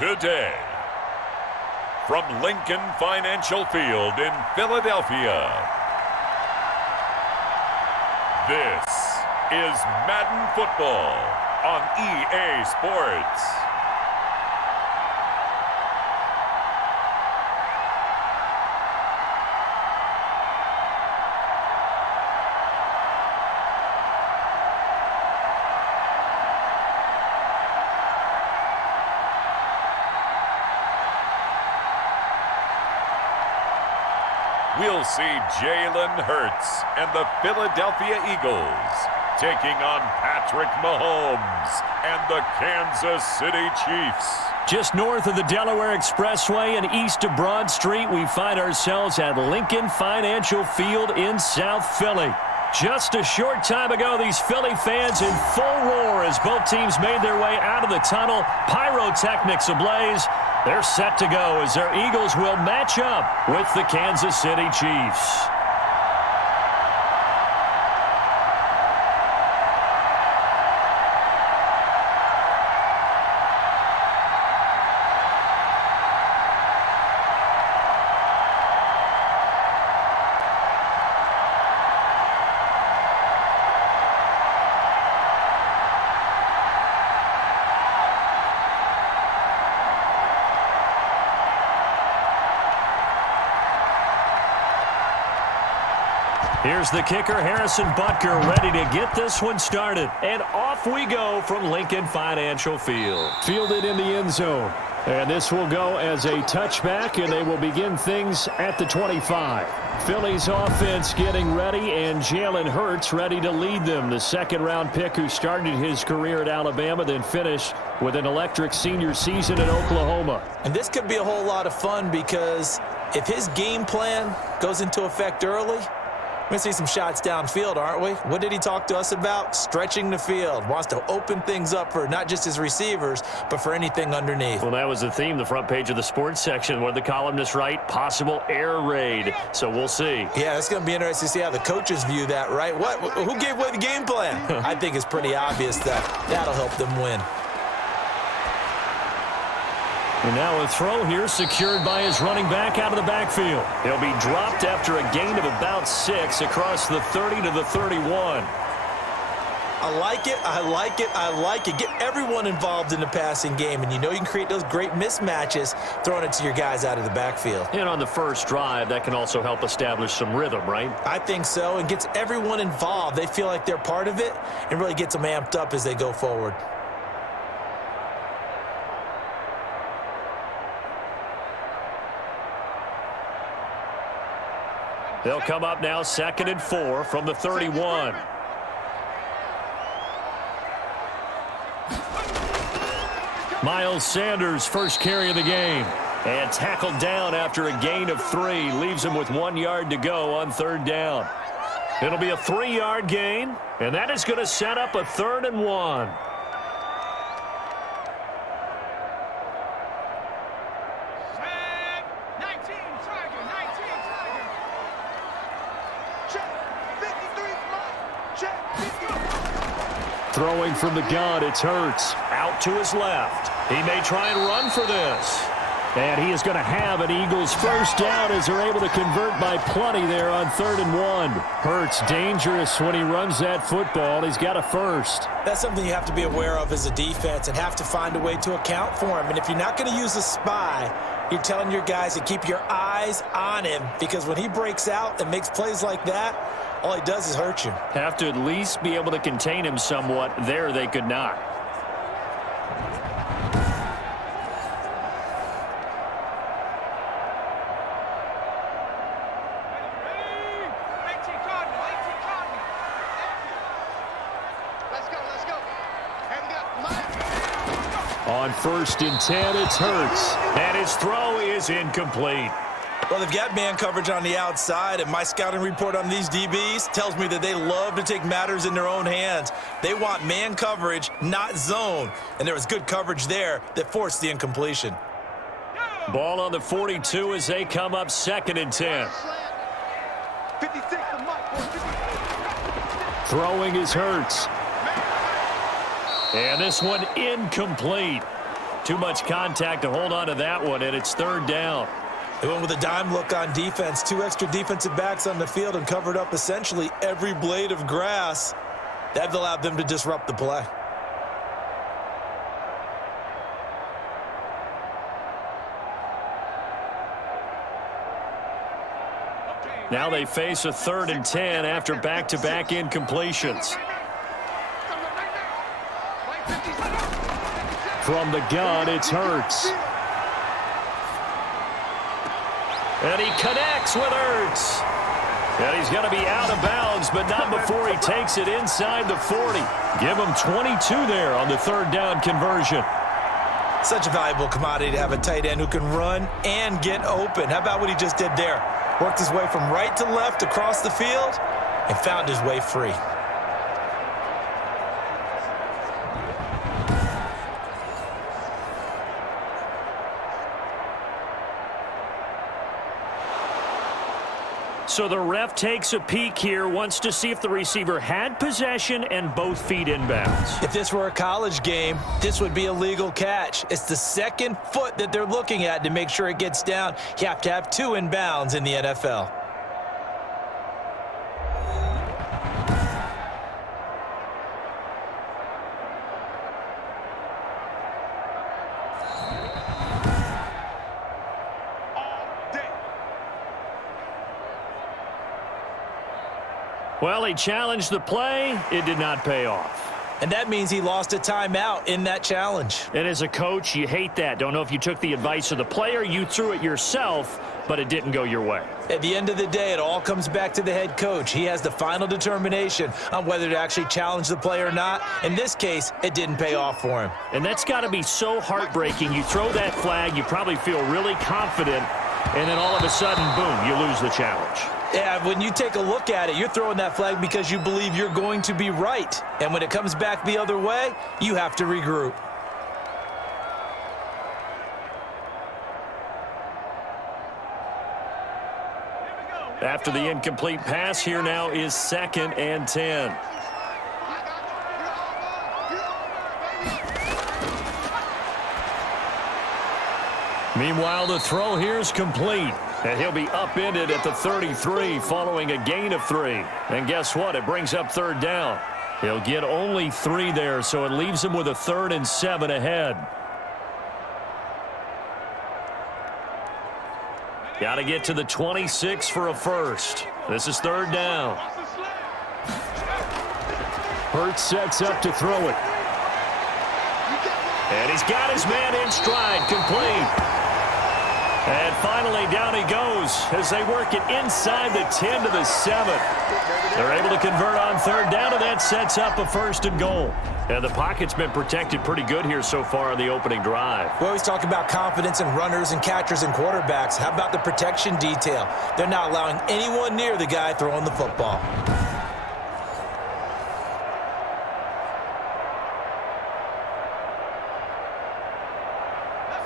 today. From Lincoln Financial Field in Philadelphia, this is Madden Football on EA Sports. We'll see Jalen Hurts and the Philadelphia Eagles taking on Patrick Mahomes and the Kansas City Chiefs. Just north of the Delaware Expressway and east of Broad Street, we find ourselves at Lincoln Financial Field in South Philly. Just a short time ago, these Philly fans in full roar as both teams made their way out of the tunnel, pyrotechnics ablaze. They're set to go as their Eagles will match up with the Kansas City Chiefs. Here's the kicker, Harrison Butker, ready to get this one started. And off we go from Lincoln Financial Field. Fielded in the end zone. And this will go as a touchback, and they will begin things at the 25. Philly's offense getting ready, and Jalen Hurts ready to lead them. The second-round pick who started his career at Alabama, then finished with an electric senior season in Oklahoma. And this could be a whole lot of fun because if his game plan goes into effect early, we're going to see some shots downfield, aren't we? What did he talk to us about? Stretching the field. Wants to open things up for not just his receivers, but for anything underneath. Well, that was the theme, the front page of the sports section, where the columnists write, possible air raid. So we'll see. Yeah, it's going to be interesting to see how the coaches view that, right? Who gave away the game plan? I think it's pretty obvious that that'll help them win. And now a throw here secured by his running back out of the backfield. He'll be dropped after a gain of about 6 across the 30 to the 31. I like it. I like it. I like it. Get everyone involved in the passing game, and you know you can create those great mismatches throwing it to your guys out of the backfield. And on the first drive, that can also help establish some rhythm, right? I think so, and gets everyone involved. They feel like they're part of it and really gets them amped up as they go forward. They'll come up now 2nd and 4 from the 31. Miles Sanders, first carry of the game. And tackled down after a gain of 3. Leaves him with 1 yard to go on 3rd down. It'll be a 3-yard gain, and that is going to set up a 3rd and 1. Throwing from the gun, it's Hurts. Out to his left. He may try and run for this. And he is going to have an Eagles first down as they're able to convert by plenty there on 3rd and 1. Hurts dangerous when he runs that football. He's got a first. That's something you have to be aware of as a defense and have to find a way to account for him. And if you're not going to use a spy, you're telling your guys to keep your eyes on him, because when he breaks out and makes plays like that, all he does is hurt you. Have to at least be able to contain him somewhat. There they could not. On 1st and 10, it's Hurts. And his throw is incomplete. Well, they've got man coverage on the outside, and my scouting report on these DBs tells me that they love to take matters in their own hands. They want man coverage, not zone. And there was good coverage there that forced the incompletion. Ball on the 42 as they come up 2nd and 10. Throwing is Hurts. And this one incomplete. Too much contact to hold on to that one, and it's third down. They went with a dime look on defense. 2 extra defensive backs on the field and covered up essentially every blade of grass. That allowed them to disrupt the play. Now they face a 3rd and 10 after back-to-back incompletions. From the gun, it's Hurts. And he connects with Hurts. And he's going to be out of bounds, but not before he takes it inside the 40. Give him 22 there on the 3rd down conversion. Such a valuable commodity to have a tight end who can run and get open. How about what he just did there? Worked his way from right to left across the field and found his way free. So the ref takes a peek here, wants to see if the receiver had possession and both feet inbounds. If this were a college game, this would be a legal catch. It's the 2nd foot that they're looking at to make sure it gets down. You have to have 2 inbounds in the NFL. Well, he challenged the play. It did not pay off. And that means he lost a timeout in that challenge. And as a coach, you hate that. Don't know if you took the advice of the player, you threw it yourself, but it didn't go your way. At the end of the day, it all comes back to the head coach. He has the final determination on whether to actually challenge the play or not. In this case, it didn't pay off for him. And that's got to be so heartbreaking. You throw that flag, you probably feel really confident, and then all of a sudden, boom, you lose the challenge. Yeah, when you take a look at it, you're throwing that flag because you believe you're going to be right. And when it comes back the other way, you have to regroup. After the incomplete pass, here now is 2nd and 10. Meanwhile, the throw here is complete. And he'll be upended at the 33 following a gain of 3. And guess what? It brings up 3rd down. He'll get only 3 there, so it leaves him with a 3rd and 7 ahead. Got to get to the 26 for a first. This is 3rd down. Hurts sets up to throw it. And he's got his man in stride, complete. And finally, down he goes as they work it inside the 10 to the 7. They're able to convert on 3rd down, and that sets up a 1st and goal. And the pocket's been protected pretty good here so far on the opening drive. We always talk about confidence in runners and catchers and quarterbacks. How about the protection detail? They're not allowing anyone near the guy throwing the football.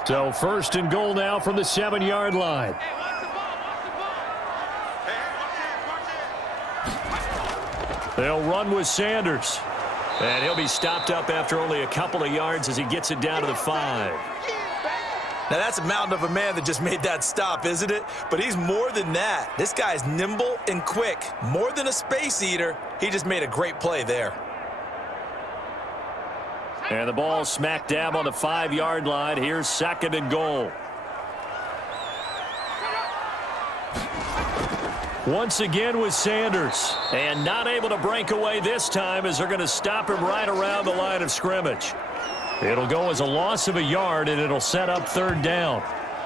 So 1st and goal now from the 7-yard line. They'll run with Sanders. And he'll be stopped up after only a couple of yards as he gets it down to the 5. Now that's a mountain of a man that just made that stop, isn't it? But he's more than that. This guy's nimble and quick. More than a space eater, he just made a great play there. And the ball smack dab on the 5-yard line. Here's 2nd and goal. Once again with Sanders. And not able to break away this time as they're going to stop him right around the line of scrimmage. It'll go as a loss of a yard, and it'll set up 3rd down.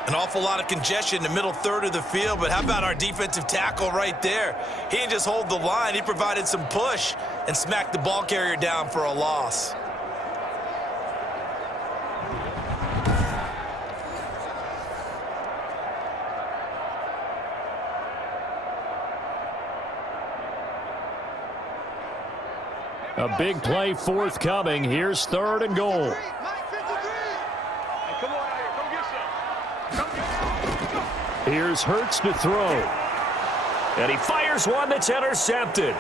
An awful lot of congestion in the middle 3rd of the field, but how about our defensive tackle right there? He didn't just hold the line. He provided some push and smacked the ball carrier down for a loss. A big play forthcoming. Here's 3rd and goal. Here's Hurts to throw. And he fires one that's intercepted.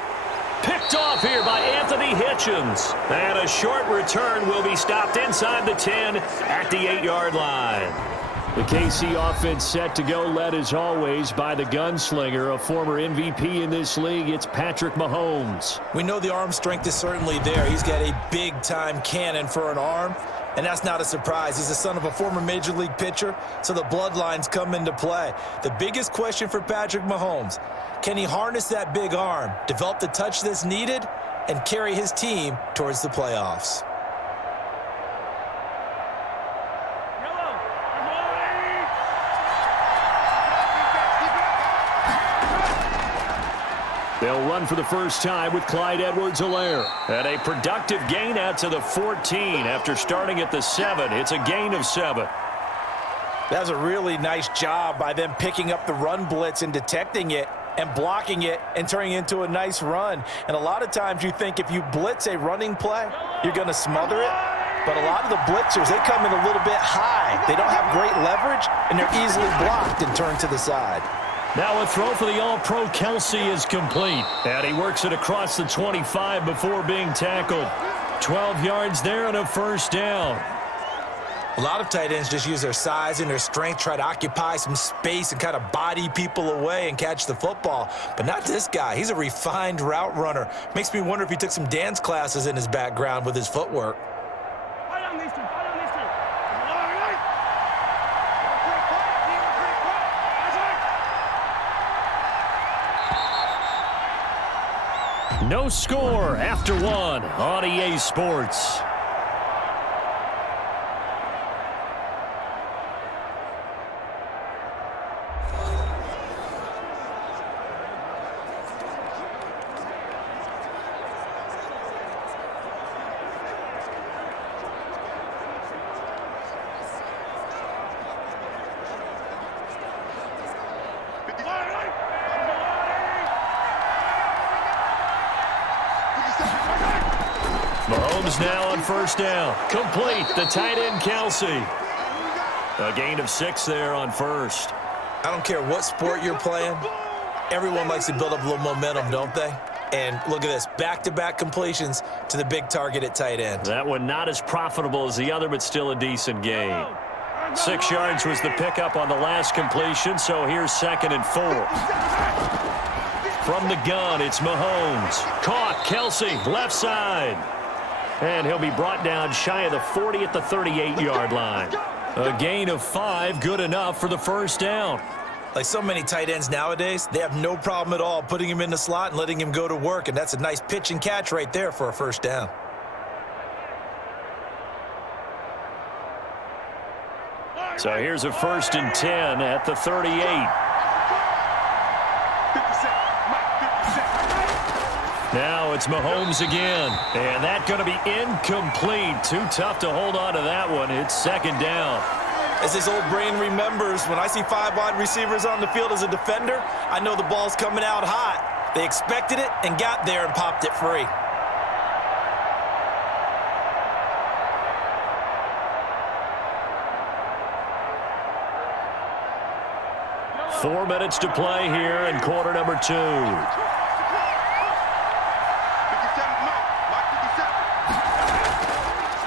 Picked off here by Anthony Hitchens. And a short return will be stopped inside the 10 at the 8-yard line. The KC offense set to go, led as always by the gunslinger, a former MVP in this league. It's Patrick Mahomes. We know the arm strength is certainly there. He's got a big-time cannon for an arm, and that's not a surprise. He's the son of a former Major League pitcher, so the bloodlines come into play. The biggest question for Patrick Mahomes, can he harness that big arm, develop the touch that's needed, and carry his team towards the playoffs? They'll run for the first time with Clyde Edwards-Helaire. And a productive gain out to the 14 after starting at the 7. It's a gain of 7. That was a really nice job by them picking up the run blitz and detecting it and blocking it and turning it into a nice run. And a lot of times you think if you blitz a running play, you're going to smother it. But a lot of the blitzers, they come in a little bit high. They don't have great leverage, and they're easily blocked and turned to the side. Now a throw for the All-Pro Kelce is complete. And he works it across the 25 before being tackled. 12 yards there and a first down. A lot of tight ends just use their size and their strength, try to occupy some space and kind of body people away and catch the football. But not this guy. He's a refined route runner. Makes me wonder if he took some dance classes in his background with his footwork. No score after 1 on EA Sports. Mahomes now on first down. Complete. The tight end, Kelce. A gain of 6 there on first. I don't care what sport you're playing. Everyone likes to build up a little momentum, don't they? And look at this. Back-to-back completions to the big target at tight end. That one not as profitable as the other, but still a decent gain. 6 yards was the pickup on the last completion, so here's 2nd and 4. From the gun, it's Mahomes. Caught. Kelce, left side. And he'll be brought down shy of the 40 at the 38-yard line. A gain of 5, good enough for the first down. Like so many tight ends nowadays, they have no problem at all putting him in the slot and letting him go to work, and that's a nice pitch and catch right there for a first down. So here's a 1st and 10 at the 38. Now it's Mahomes again, and that's going to be incomplete. Too tough to hold on to that one. It's 2nd down. As his old brain remembers, when I see 5 wide receivers on the field as a defender, I know the ball's coming out hot. They expected it and got there and popped it free. Four minutes to play here in quarter number 2.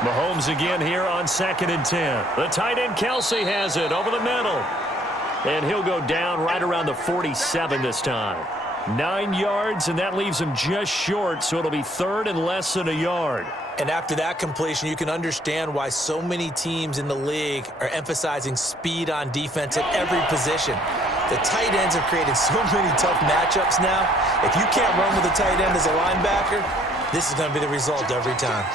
Mahomes again here on 2nd and 10. The tight end Kelce has it over the middle. And he'll go down right around the 47 this time. 9 yards, and that leaves him just short, so it'll be 3rd and less than a yard. And after that completion, you can understand why so many teams in the league are emphasizing speed on defense at every position. The tight ends have created so many tough matchups now. If you can't run with a tight end as a linebacker, this is going to be the result every time.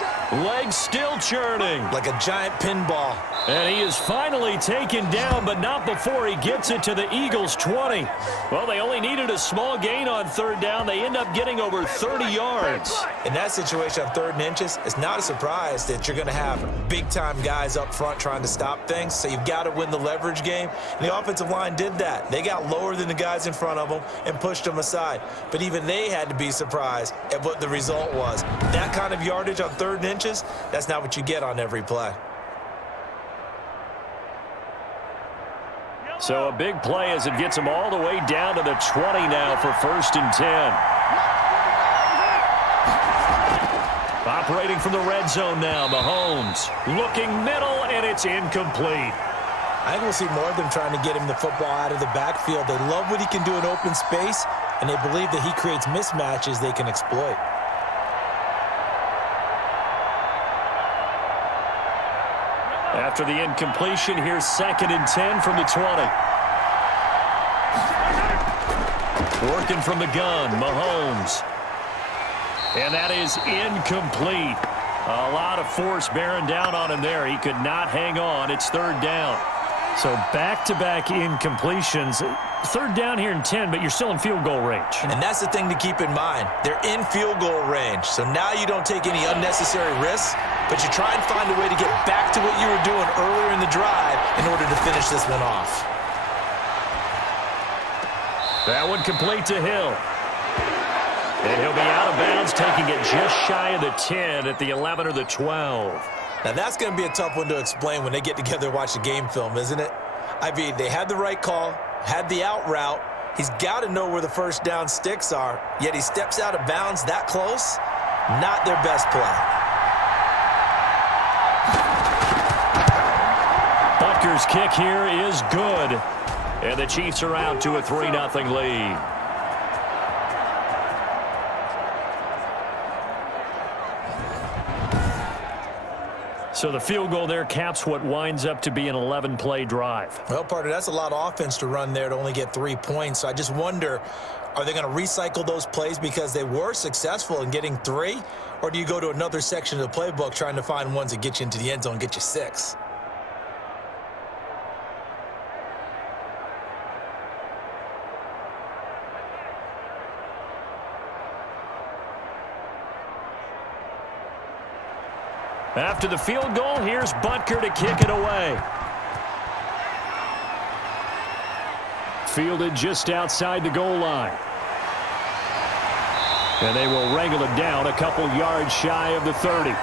Legs still churning. Like a giant pinball. And he is finally taken down, but not before he gets it to the Eagles' 20. Well, they only needed a small gain on 3rd down. They end up getting over 30 yards. In that situation on 3rd and inches, it's not a surprise that you're going to have big-time guys up front trying to stop things, so you've got to win the leverage game. And the offensive line did that. They got lower than the guys in front of them and pushed them aside. But even they had to be surprised at what the result was. That kind of yardage on 3rd and inches, that's not what you get on every play. So a big play as it gets him all the way down to the 20 now for 1st and 10. operating from the red zone now. Mahomes looking middle, and it's incomplete. I think we'll see more of them trying to get him the football out of the backfield. They love what he can do in open space, and they believe that he creates mismatches they can exploit. After the incompletion, here's 2nd and 10 from the 20. Working from the gun, Mahomes. And that is incomplete. A lot of force bearing down on him there. He could not hang on. It's 3rd down. So back-to-back incompletions. 3rd down here in 10, but you're still in field goal range. And that's the thing to keep in mind. They're in field goal range. So now you don't take any unnecessary risks, but you try and find a way to get back to what you were doing earlier in the drive in order to finish this one off. That one complete to Hill. And he'll be out of bounds, taking it just shy of the 10 at the 11 or the 12. Now, that's going to be a tough one to explain when they get together and watch the game film, isn't it? I mean, they had the right call, had the out route. He's got to know where the first down sticks are, yet he steps out of bounds that close. Not their best play. Butker's kick here is good. And the Chiefs are out to a 3-0 lead. So the field goal there caps what winds up to be an 11-play drive. Well, partner, that's a lot of offense to run there to only get 3 points. So I just wonder, are they going to recycle those plays because they were successful in getting 3? Or do you go to another section of the playbook trying to find ones that get you into the end zone and get you 6? After the field goal, here's Butker to kick it away. Fielded just outside the goal line. And they will wrangle it down a couple yards shy of the 30.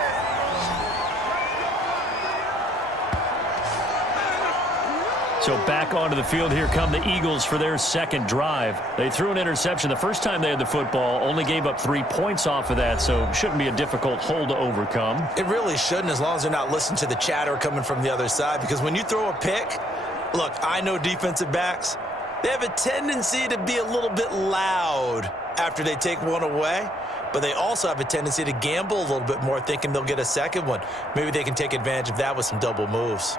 So back onto the field, here come the Eagles for their 2nd drive. They threw an interception the first time they had the football, only gave up 3 points off of that, so shouldn't be a difficult hole to overcome. It really shouldn't, as long as they're not listening to the chatter coming from the other side, because when you throw a pick, look, I know defensive backs, they have a tendency to be a little bit loud after they take one away, but they also have a tendency to gamble a little bit more, thinking they'll get a second one. Maybe they can take advantage of that with some double moves.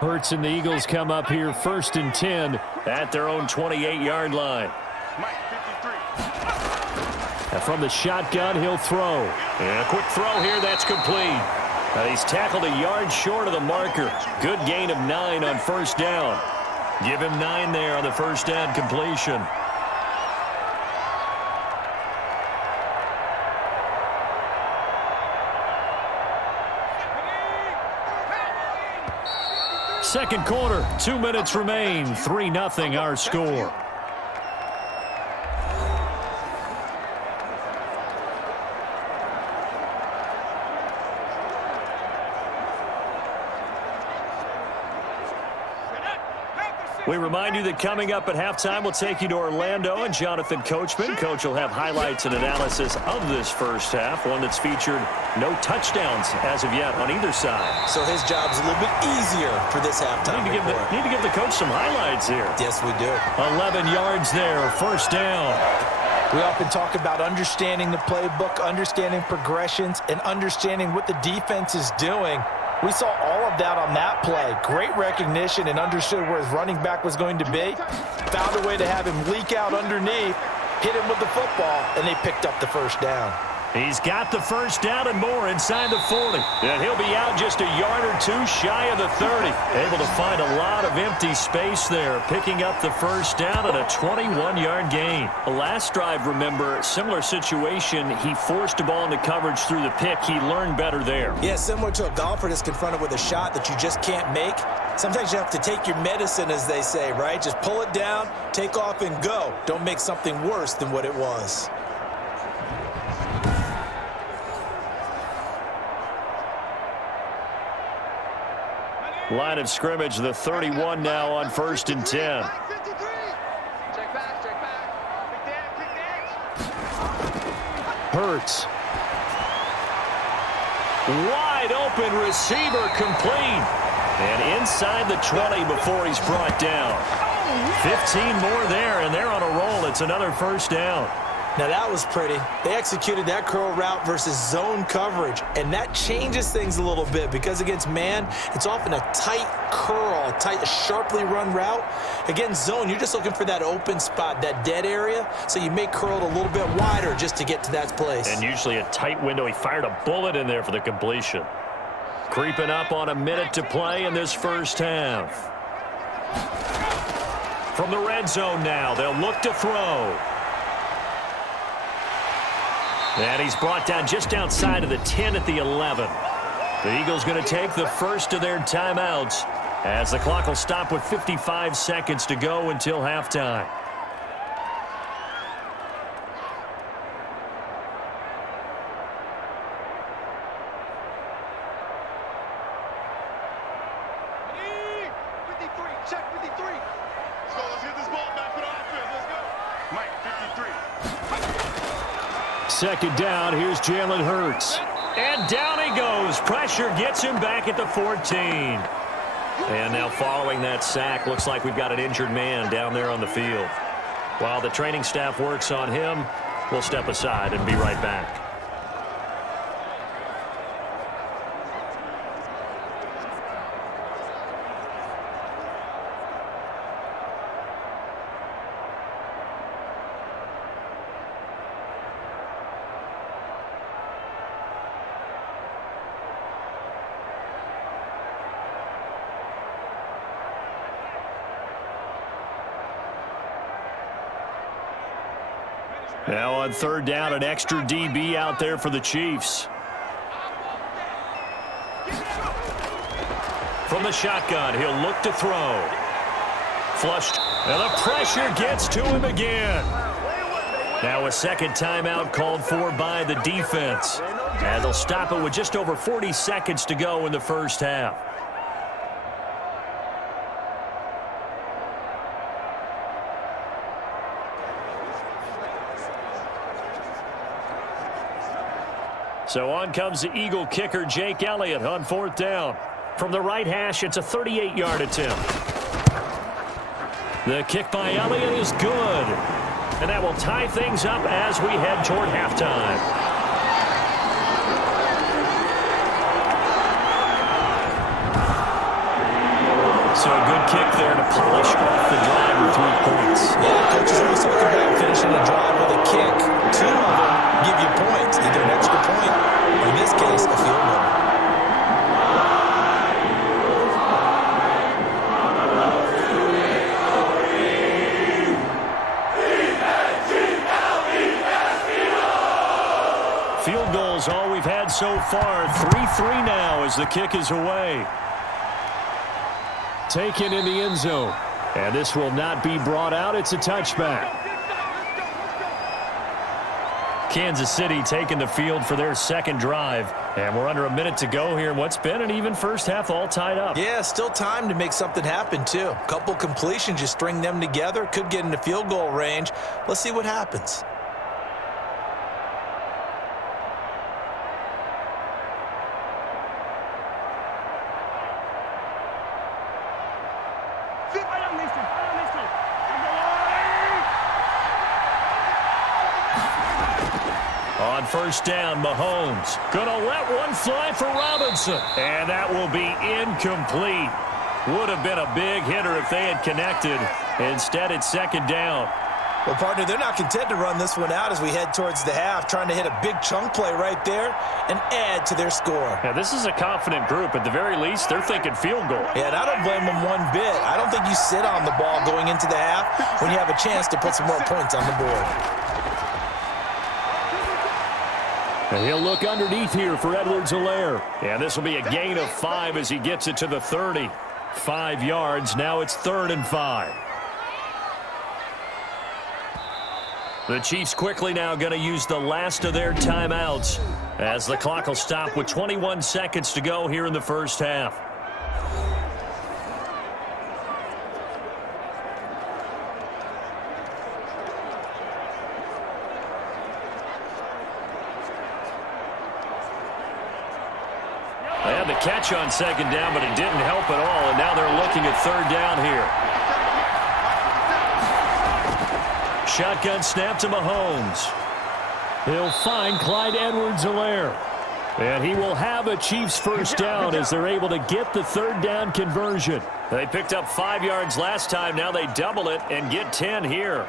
Hurts and the Eagles come up here 1st and 10 at their own 28-yard line. And from the shotgun, he'll throw. And a quick throw here, that's complete. He's tackled a yard short of the marker. Good gain of 9 on 1st down. Give him 9 there on the 1st down completion. Second quarter, 2 minutes remain. 3-0 our score. We remind you that coming up at halftime, we'll take you to Orlando and Jonathan Coachman. Coach will have highlights and analysis of this first half, one that's featured no touchdowns as of yet on either side. So his job's a little bit easier for this halftime. Need to give the coach some highlights here. Yes, we do. 11 yards there, 1st down. We often talk about understanding the playbook, understanding progressions, and understanding what the defense is doing. We saw all of that on that play. Great recognition and understood where his running back was going to be. Found a way to have him leak out underneath, hit him with the football, and they picked up the 1st down. He's got the 1st down and more inside the 40. And he'll be out just a yard or 2 shy of the 30. Able to find a lot of empty space there, picking up the 1st down and a 21-yard gain. The last drive, remember, similar situation. He forced a ball into coverage through the pick. He learned better there. Yeah, similar to a golfer that's confronted with a shot that you just can't make. Sometimes you have to take your medicine, as they say, right? Just pull it down, take off, and go. Don't make something worse than what it was. Line of scrimmage, the 31 now on 1st and 10. Hurts Wide open receiver complete. And inside the 20 before he's brought down. 15 more there, and they're on a roll. It's another first down. Now that was pretty. They executed that curl route versus zone coverage, and that changes things a little bit because against man, it's often a tight curl, a sharply run route. Against zone, you're just looking for that open spot, that dead area, so you may curl it a little bit wider just to get to that place. And usually a tight window. He fired a bullet in there for the completion. Creeping up on a minute to play in this first half. From the red zone now, they'll look to throw. And he's brought down just outside of the 10 at the 11. The Eagles going to take the first of their timeouts as the clock will stop with 55 seconds to go until halftime. Second down, here's Jalen Hurts. And down he goes. Pressure gets him back at the 14. And now following that sack, looks like we've got an injured man down there on the field. While the training staff works on him, we'll step aside and be right back. Now on third down, an extra DB out there for the Chiefs. From the shotgun, he'll look to throw. Flushed, and the pressure gets to him again. Now a second timeout called for by the defense. And they'll stop it with just over 40 seconds to go in the first half. So on comes the Eagle kicker, Jake Elliott, on fourth down. From the right hash, it's a 38-yard attempt. The kick by Elliott is good. And that will tie things up as we head toward halftime. So a good kick there to polish off the drive with 3 points. Yeah, coach is always talking about finishing the drive with a kick. 2 of them give you points, either an extra point or in this case, a field goal. Field goals all we've had so far. 3-3 now as the kick is away. Taken in the end zone. And this will not be brought out. It's a touchback. Kansas City taking the field for their second drive. And we're under a minute to go here in what's been an even first half, all tied up. Yeah, still time to make something happen, too. A couple completions, you string them together, could get into field goal range. Let's see what happens. On first down, Mahomes gonna let one fly for Robinson. And that will be incomplete. Would have been a big hitter if they had connected. Instead, it's second down. Well, partner, they're not content to run this one out as we head towards the half, trying to hit a big chunk play right there and add to their score. Yeah, this is a confident group. At the very least, they're thinking field goal. Yeah, and I don't blame them one bit. I don't think you sit on the ball going into the half when you have a chance to put some more points on the board. And he'll look underneath here for Edwards-Helaire. And this will be a gain of 5 as he gets it to the 30. 5 yards. Now it's 3rd and 5. The Chiefs quickly now going to use the last of their timeouts as the clock will stop with 21 seconds to go here in the first half. catch on second down, but it didn't help at all, and now they're looking at third down here. Shotgun snap to Mahomes. He'll find Clyde Edwards-Helaire. And he will have a Chiefs first down as they're able to get the third down conversion. They picked up 5 yards last time. Now they double it and get 10 here.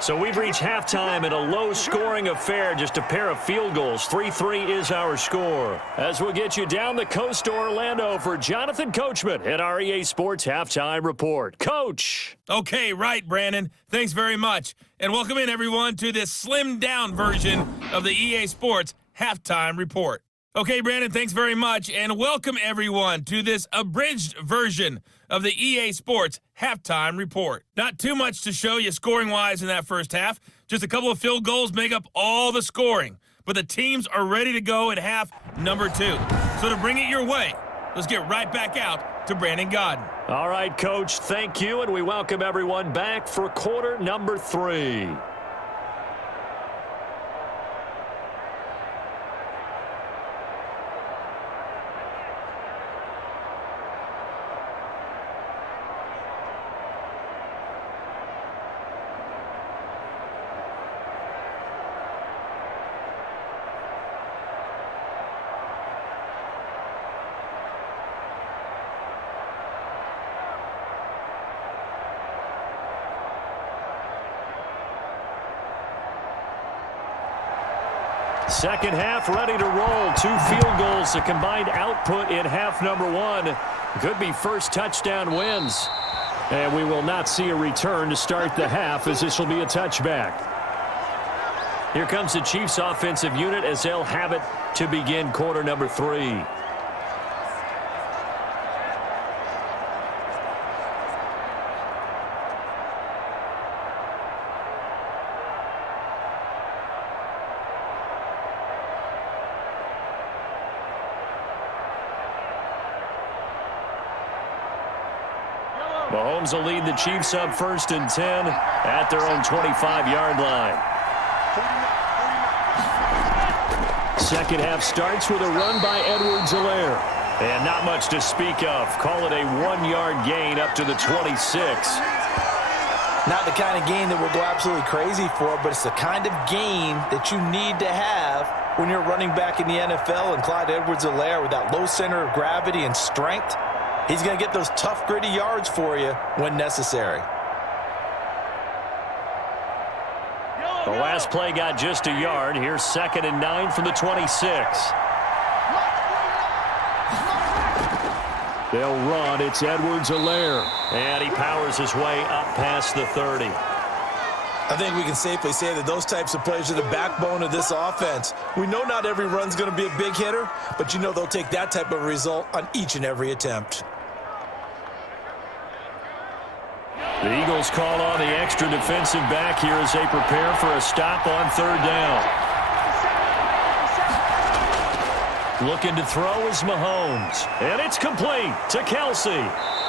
So we've reached halftime in a low-scoring affair, just a pair of field goals. 3-3 is our score. As we'll get you down the coast to Orlando for Jonathan Coachman at our EA Sports Halftime Report. Coach. Okay, right, Brandon. Thanks very much. And welcome in, everyone, to this slimmed-down version of the EA Sports Halftime Report. Okay, Brandon, thanks very much. And welcome, everyone, to this abridged version of the EA Sports Halftime Report. Not too much to show you scoring-wise in that first half. Just a couple of field goals make up all the scoring. But the teams are ready to go at half number 2. So to bring it your way, let's get right back out to Brandon Godden. All right, Coach, thank you, and we welcome everyone back for quarter number 3. Second half ready to roll. 2 field goals, the combined output in half number 1. Could be first touchdown wins. And we will not see a return to start the half, as this will be a touchback. Here comes the Chiefs offensive unit as they'll have it to begin quarter number 3. Mahomes will lead the Chiefs up 1st and 10 at their own 25-yard line. Second half starts with a run by Edwards-Helaire. And not much to speak of. Call it a 1-yard gain up to the 26. Not the kind of gain that we'll go absolutely crazy for, but it's the kind of gain that you need to have when you're running back in the NFL. And Clyde Edwards-Helaire, with that low center of gravity and strength, he's going to get those tough, gritty yards for you when necessary. The last play got just a yard. Here's 2nd and 9 from the 26. They'll run. It's Edwards-Helaire. And he powers his way up past the 30. I think we can safely say that those types of plays are the backbone of this offense. We know not every run's going to be a big hitter, but you know they'll take that type of result on each and every attempt. The Eagles call on the extra defensive back here as they prepare for a stop on 3rd down. Looking to throw is Mahomes. And it's complete to Kelsey.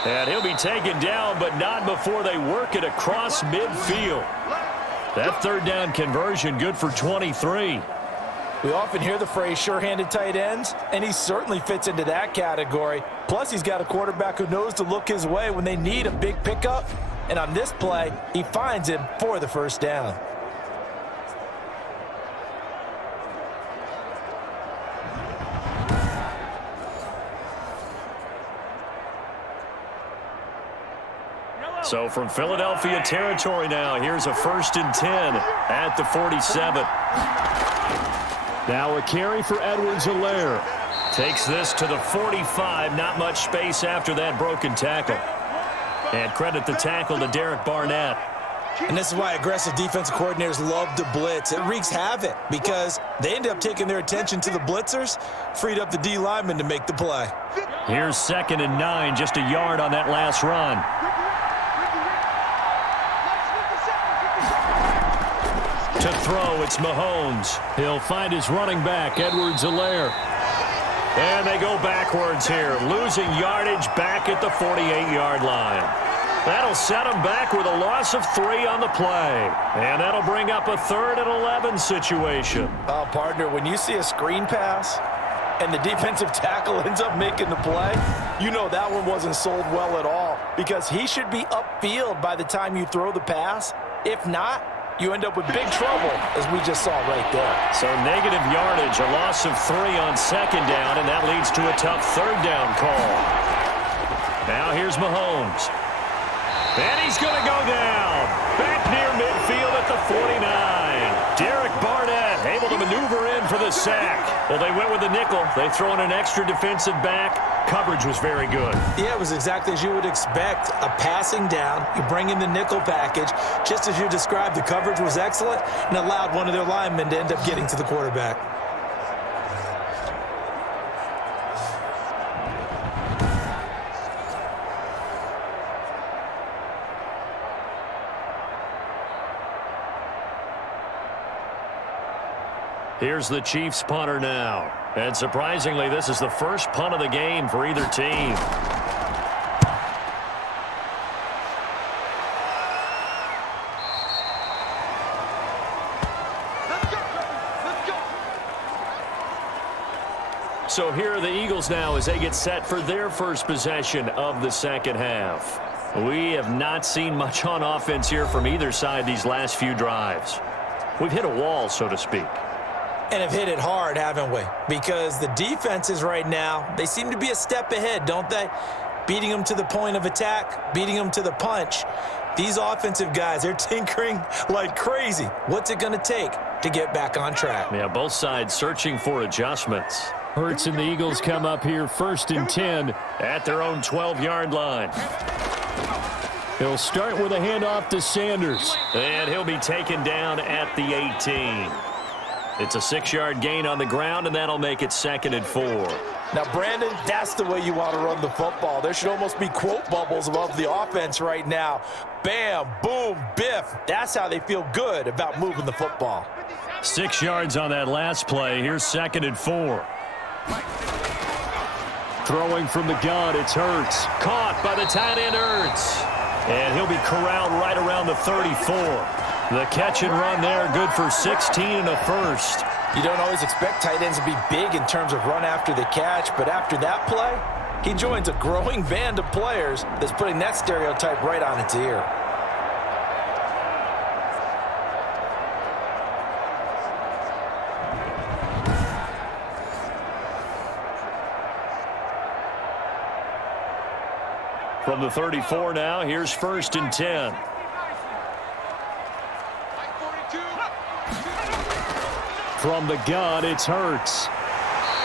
And he'll be taken down, but not before they work it across midfield. That 3rd down conversion good for 23. We often hear the phrase sure-handed tight ends, and he certainly fits into that category. Plus, he's got a quarterback who knows to look his way when they need a big pickup. And on this play, he finds him for the first down. So from Philadelphia territory now, here's a 1st and 10 at the 47. Now a carry for Edwards-Helaire. Takes this to the 45. Not much space after that broken tackle. And credit the tackle to Derek Barnett. And this is why aggressive defensive coordinators love to blitz. It wreaks havoc because they end up taking their attention to the blitzers, freed up the D lineman to make the play. Here's 2nd and 9, just a yard on that last run. To throw, it's Mahomes. He'll find his running back, Edwards-Helaire. And they go backwards here, losing yardage back at the 48-yard line. That'll set them back with a loss of 3 on the play. And that'll bring up a 3rd and 11 situation. Partner, when you see a screen pass and the defensive tackle ends up making the play, you know that one wasn't sold well at all because he should be upfield by the time you throw the pass. If not, you end up with big trouble, as we just saw right there. So negative yardage, a loss of 3 on 2nd down, and that leads to a tough 3rd down call. Now here's Mahomes. And he's going to go down. Back near midfield at the 49. Derek Barnett able to maneuver in for the sack. Well, they went with the nickel. They throw in an extra defensive back. Coverage was very good. Yeah, it was exactly as you would expect. A passing down. You bring in the nickel package. Just as you described, the coverage was excellent and allowed one of their linemen to end up getting to the quarterback. Here's the Chiefs punter now. And surprisingly, this is the first punt of the game for either team. So here are the Eagles now as they get set for their first possession of the 2nd half. We have not seen much on offense here from either side these last few drives. We've hit a wall, so to speak. And have hit it hard, haven't we? Because the defenses right now, they seem to be a step ahead, don't they? Beating them to the point of attack, beating them to the punch. These offensive guys, they're tinkering like crazy. What's it going to take to get back on track? Yeah, both sides searching for adjustments. Hurts and the Eagles come up here 1st and 10 at their own 12-yard line. He'll start with a handoff to Sanders. And he'll be taken down at the 18. It's a 6-yard gain on the ground, and that'll make it 2nd and 4. Now, Brandon, that's the way you want to run the football. There should almost be quote bubbles above the offense right now. Bam, boom, biff. That's how they feel good about moving the football. 6 yards on that last play. Here's 2nd and 4. Throwing from the gun, it's Hurts. Caught by the tight end, Hurts. And he'll be corralled right around the 34. The catch and run there, good for 16 and a first. You don't always expect tight ends to be big in terms of run after the catch, but after that play, he joins a growing band of players that's putting that stereotype right on its ear. From the 34 now, here's 1st and 10. From the gun, it's Hurts.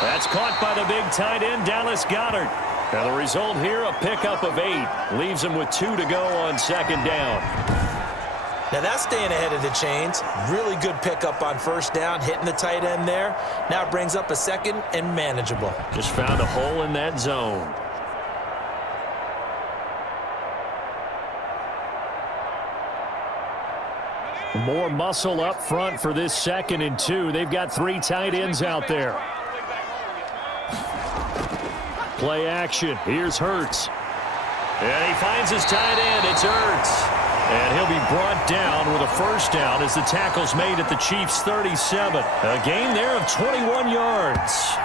That's caught by the big tight end, Dallas Goedert. Now the result here, a pickup of 8. Leaves him with 2 to go on 2nd down. Now that's staying ahead of the chains. Really good pickup on 1st down, hitting the tight end there. Now it brings up a 2nd and manageable. Just found a hole in that zone. More muscle up front for this 2nd and 2. They've got 3 tight ends out there. Play action. Here's Hurts. And he finds his tight end. It's Hurts. And he'll be brought down with a 1st down as the tackle's made at the Chiefs' 37. A gain there of 21 yards.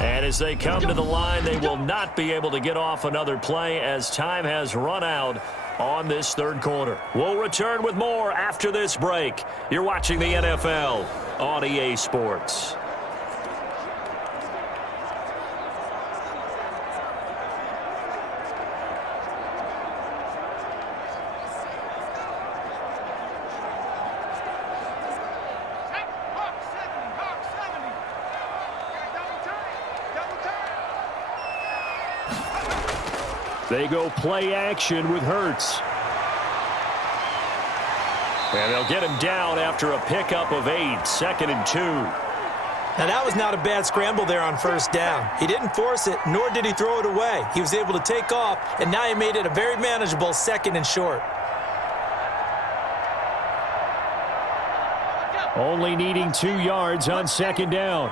And as they come to the line, they will not be able to get off another play as time has run out on this third quarter. We'll return with more after this break. You're watching the NFL on EA Sports. They go play action with Hurts. And they'll get him down after a pickup of 8, 2nd and 2. Now, that was not a bad scramble there on first down. He didn't force it, nor did he throw it away. He was able to take off, and now he made it a very manageable 2nd and short. Only needing 2 yards on 2nd down.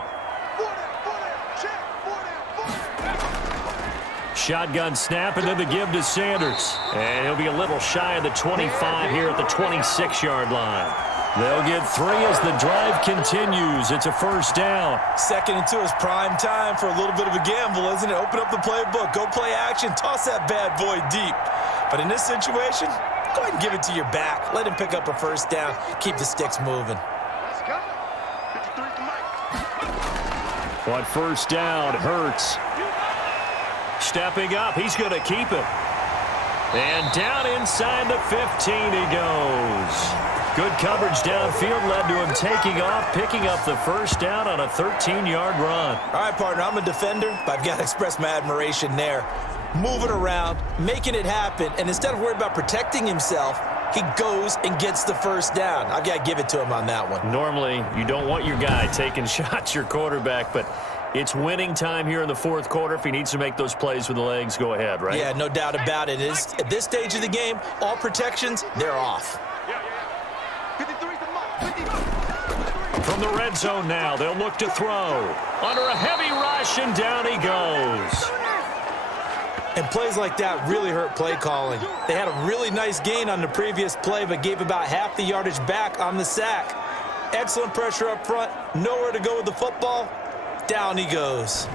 Shotgun snap, and then the give to Sanders. And he'll be a little shy of the 25 here at the 26-yard line. They'll get 3 as the drive continues. It's a first down. 2nd and 2 is prime time for a little bit of a gamble, isn't it? Open up the playbook, go play action, toss that bad boy deep. But in this situation, go ahead and give it to your back. Let him pick up a first down. Keep the sticks moving. On first down, Hurts. Stepping up, he's going to keep it. And down inside the 15 he goes. Good coverage downfield led to him taking off, picking up the first down on a 13-yard run. All right, partner, I'm a defender, but I've got to express my admiration there. Moving around, making it happen, and instead of worrying about protecting himself, he goes and gets the first down. I've got to give it to him on that one. Normally, you don't want your guy taking shots, your quarterback, but it's winning time here in the fourth quarter. If he needs to make those plays with the legs, go ahead, right? Yeah, no doubt about it. At this stage of the game, all protections, they're off. From the red zone now, they'll look to throw. Under a heavy rush, and down he goes. And plays like that really hurt play calling. They had a really nice gain on the previous play, but gave about half the yardage back on the sack. Excellent pressure up front, nowhere to go with the football. Down he goes.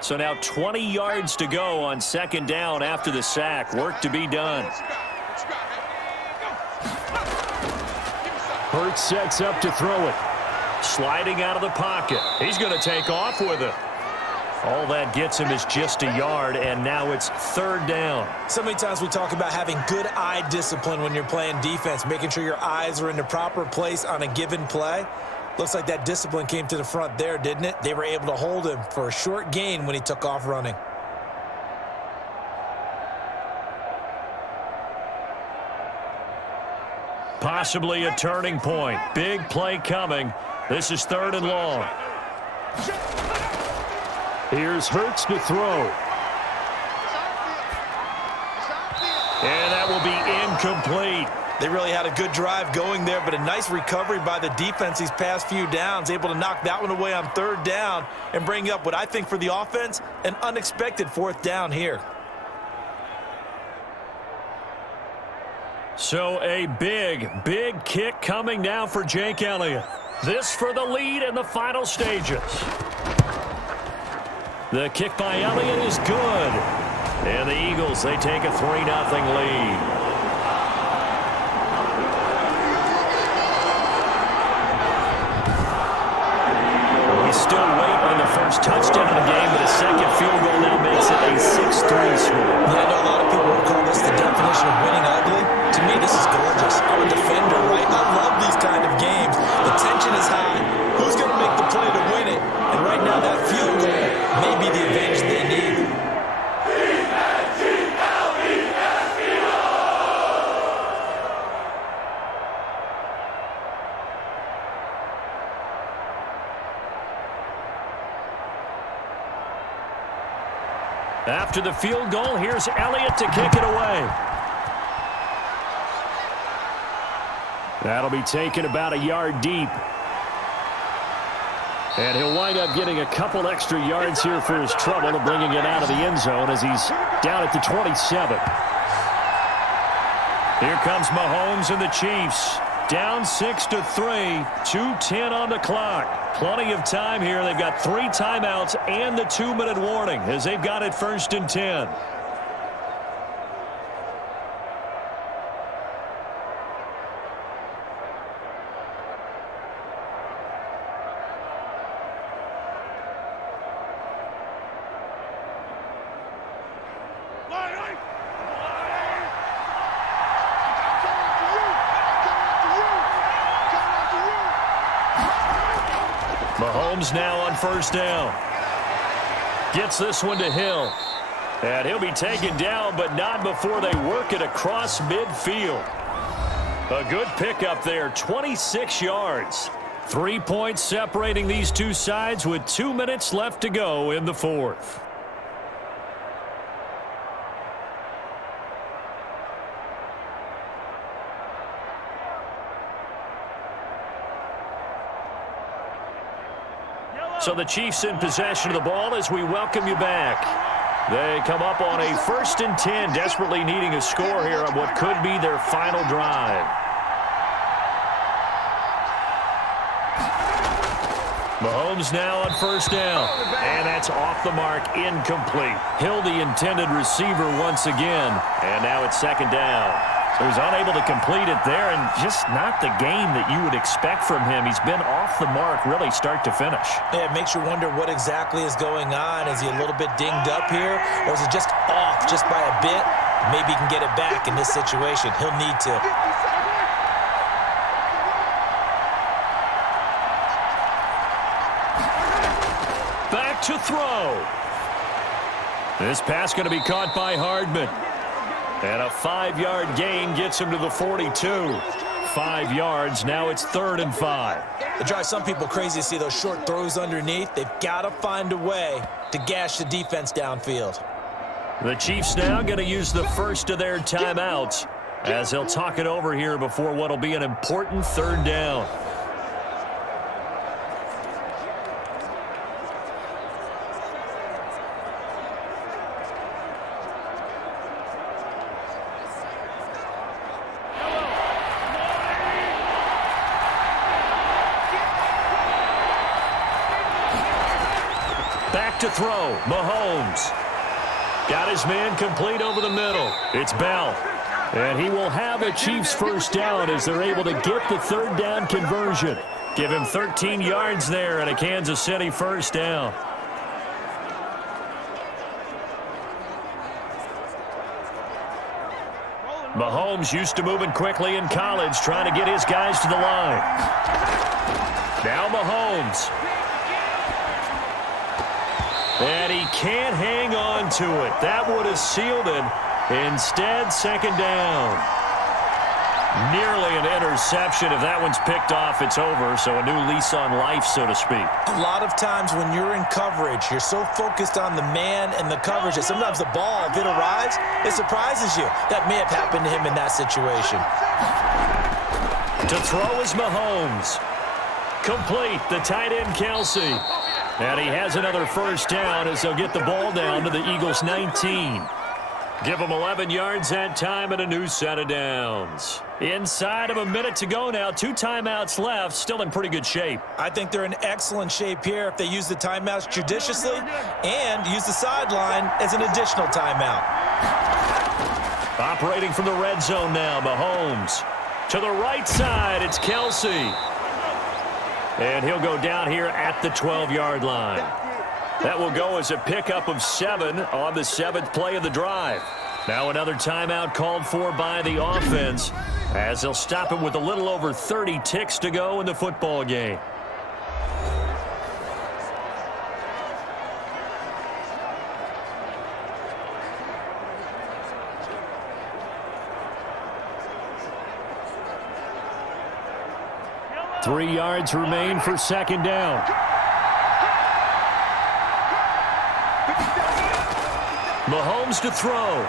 So now 20 yards to go on 2nd down after the sack. Work to be done. Hurts sets up to throw it. Sliding out of the pocket. He's going to take off with it. All that gets him is just a yard, and now it's 3rd down. So many times we talk about having good eye discipline when you're playing defense, making sure your eyes are in the proper place on a given play. Looks like that discipline came to the front there, didn't it? They were able to hold him for a short gain when he took off running. Possibly a turning point. Big play coming. This is 3rd and long. Here's Hurts to throw. And that will be incomplete. They really had a good drive going there, but a nice recovery by the defense these past few downs, able to knock that one away on 3rd down and bring up what I think for the offense, an unexpected 4th down here. So a big kick coming now for Jake Elliott. This for the lead in the final stages. The kick by Elliott is good. And the Eagles, they take a 3-0 lead. Still wait on the first touchdown of the game, but a second field goal now makes it a 6-3 score. Yeah, I know a lot of people would call this the definition of winning ugly. To me, this is gorgeous. I'm a defender, right? I love these kind of games. The tension is high. Who's going to make the play to win it? And right now, that field goal may be the advantage they need. After the field goal, here's Elliott to kick it away. That'll be taken about a yard deep. And he'll wind up getting a couple extra yards here for his trouble and bringing it out of the end zone as he's down at the 27. Here comes Mahomes and the Chiefs. Down 6-3, 2:10 on the clock. Plenty of time here. They've got 3 timeouts and the 2-minute warning as they've got it 1st and 10. Mahomes now on 1st down. Gets this one to Hill. And he'll be taken down, but not before they work it across midfield. A good pickup there, 26 yards. 3 points separating these two sides with 2 minutes left to go in the 4th. So the Chiefs in possession of the ball as we welcome you back. They come up on a 1st and 10, desperately needing a score here on what could be their final drive. Mahomes now on 1st down. And that's off the mark, incomplete. Hill the intended receiver once again. And now it's 2nd down. So he's unable to complete it there, and just not the game that you would expect from him. He's been off the mark really start to finish. Yeah, it makes you wonder what exactly is going on. Is he a little bit dinged up here, or is it just off just by a bit? Maybe he can get it back in this situation. He'll need to. Back to throw. This pass going to be caught by Hardman. And a 5-yard gain gets him to the 42. 5 yards. Now it's 3rd and 5. It drives some people crazy to see those short throws underneath. They've got to find a way to gash the defense downfield. The Chiefs now going to use the first of their timeouts as they'll talk it over here before what will be an important 3rd down. Back to throw. Mahomes. Got his man complete over the middle. It's Bell. And he will have a Chiefs 1st down as they're able to get the 3rd down conversion. Give him 13 yards there and a Kansas City 1st down. Mahomes used to moving quickly in college, trying to get his guys to the line. Now Mahomes. And he can't hang on to it. That would have sealed it. Instead, 2nd down. Nearly an interception. If that one's picked off, it's over. So a new lease on life, so to speak. A lot of times when you're in coverage, you're so focused on the man and the coverage that sometimes the ball, if it arrives, it surprises you. That may have happened to him in that situation. To throw is Mahomes. Complete. The tight end, Kelsey. And he has another 1st down as they'll get the ball down to the Eagles' 19. Give them 11 yards that time and a new set of downs. Inside of a minute to go now. 2 timeouts left. Still in pretty good shape. I think they're in excellent shape here if they use the timeouts judiciously and use the sideline as an additional timeout. Operating from the red zone now, Mahomes. To the right side, it's Kelsey. And he'll go down here at the 12-yard line. That will go as a pickup of 7 on the 7th play of the drive. Now another timeout called for by the offense as they'll stop it with a little over 30 ticks to go in the football game. Three yards remain for 2nd down. Mahomes to throw.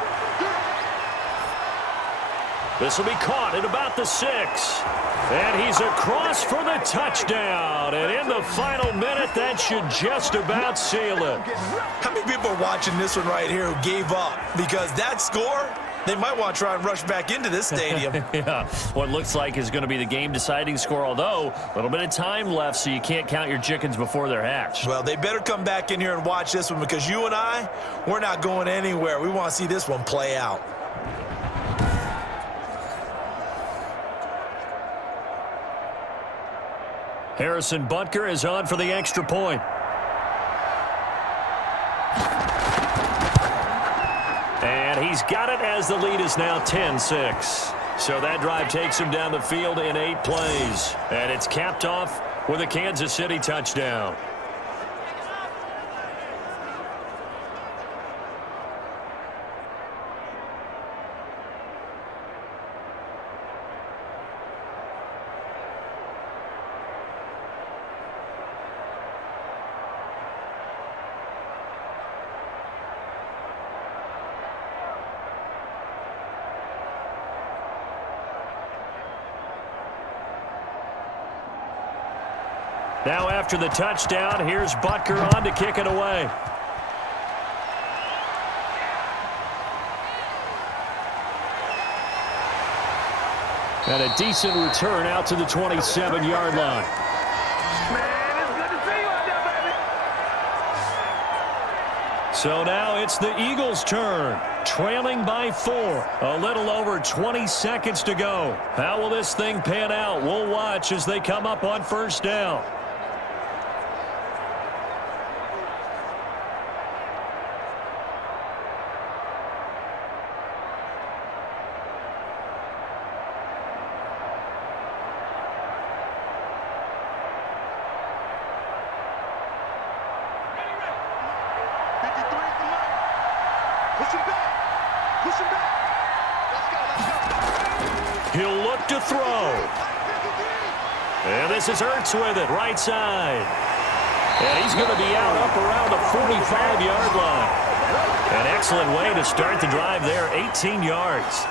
This will be caught at about the 6. And he's across for the touchdown. And in the final minute, that should just about seal it. How many people are watching this one right here who gave up? Because that score, they might want to try and rush back into this stadium. Yeah, what looks like is going to be the game-deciding score, although a little bit of time left, so you can't count your chickens before they're hatched. Well, they better come back in here and watch this one, because you and I, we're not going anywhere. We want to see this one play out. Harrison Butker is on for the extra point. And he's got it as the lead is now 10-6. So that drive takes him down the field in 8 plays. And it's capped off with a Kansas City touchdown. Now after the touchdown, here's Butker on to kick it away. And a decent return out to the 27-yard line. Man, it's good to see you out there, baby. So now it's the Eagles' turn, trailing by 4. A little over 20 seconds to go. How will this thing pan out? We'll watch as they come up on first down. He'll look to throw. And this is Ertz with it, right side. And he's going to be out up around the 45-yard line. An excellent way to start the drive there, 18 yards.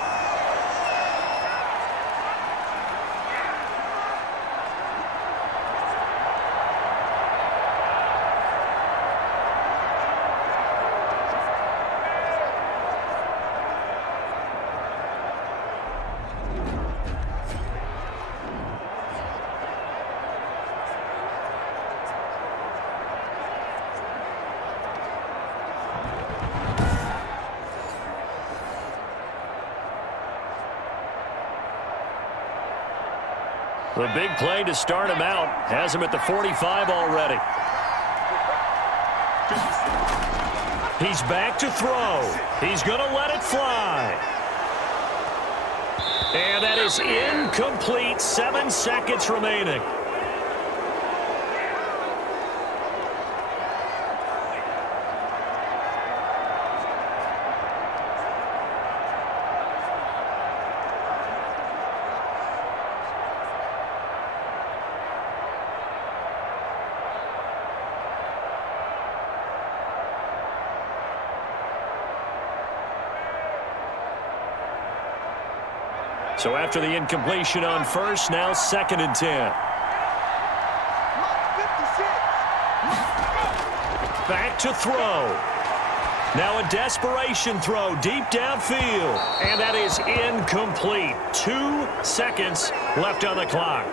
The big play to start him out has him at the 45 already. He's back to throw. He's going to let it fly. And that is incomplete. 7 seconds remaining. So after the incompletion on first, now 2nd and 10. Back to throw. Now a desperation throw deep downfield. And that is incomplete. 2 seconds left on the clock.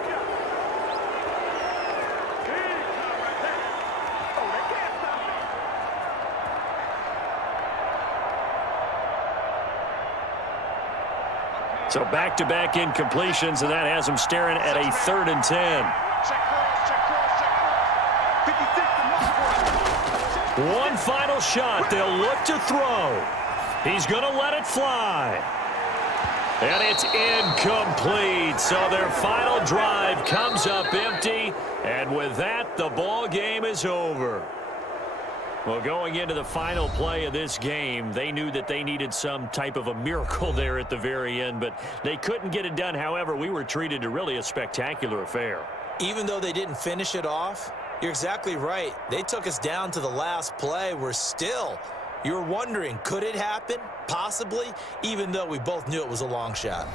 So back-to-back incompletions, and that has him staring at a 3rd and 10. One final shot. They'll look to throw. He's going to let it fly. And it's incomplete. So their final drive comes up empty. And with that, the ball game is over. Well, going into the final play of this game, they knew that they needed some type of a miracle there at the very end, but they couldn't get it done. However, we were treated to really a spectacular affair. Even though they didn't finish it off, you're exactly right. They took us down to the last play. We're still, you're wondering, could it happen? Possibly, even though we both knew it was a long shot.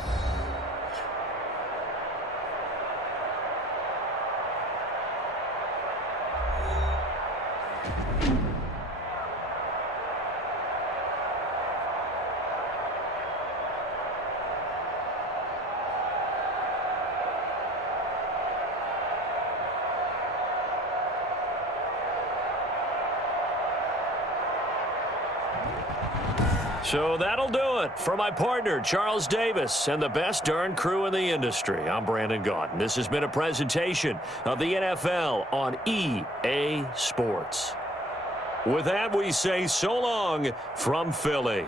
So that'll do it for my partner, Charles Davis, and the best darn crew in the industry. I'm Brandon Gaudin. This has been a presentation of the NFL on EA Sports. With that, we say so long from Philly.